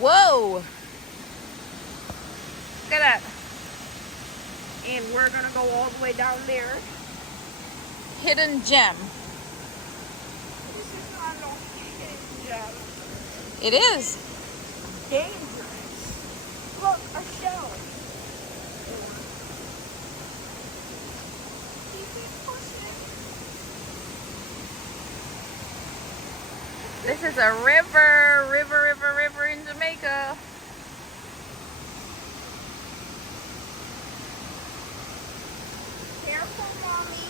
Whoa! Look at that. And we're gonna go all the way down there. Hidden gem. This is not no hidden gem. It is. Dangerous. Look, a shell. This is a river in Jamaica. Careful, mommy.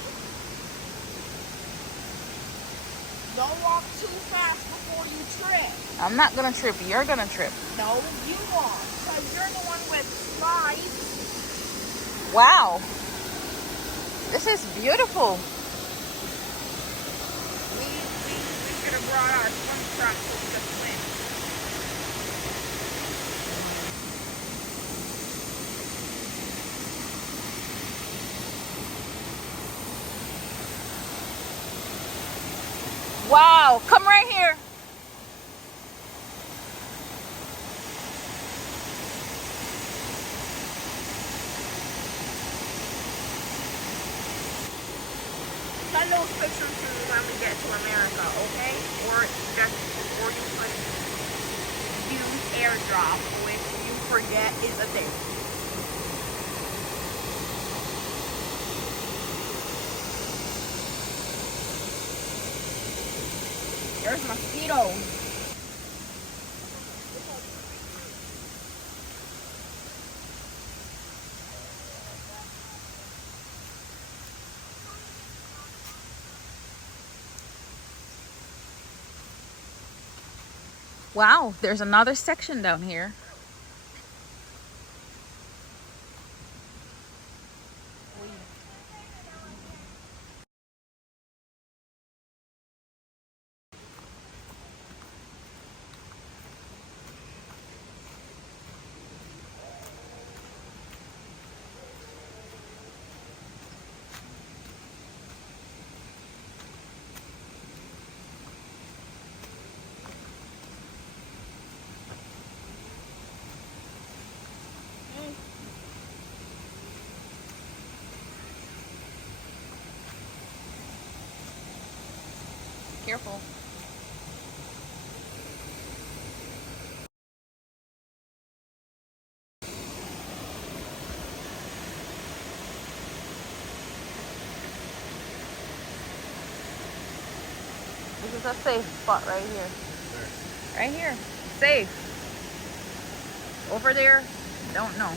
Don't walk too fast before you trip. I'm not gonna trip. You're gonna trip. No, you won't. Because you're the one with slides. Wow. This is beautiful. We should have brought our swim trunks so we could swim. Wow. Come right here. Send those pictures to me when we get to America, okay? Or you can use AirDrop, which you forget is a thing. There's mosquitoes. Wow. There's another section down here. Careful. This is a safe spot right here. Right here. Safe. Over there, don't know.